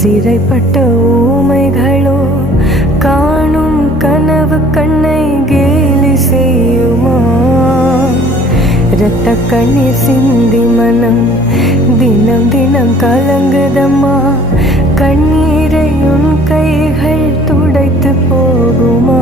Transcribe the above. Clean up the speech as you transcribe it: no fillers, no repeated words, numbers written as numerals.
சிறைப்பட்ட ஊமைகளோ காணும் கனவு கண்ணை கேலி செய்யுமா? இரத்த கண்ணீர் சிந்தி மனம் தினம் தினம் கலங்குதம்மா. கண்ணீரை உன் கைகள் துடைத்து போகுமா?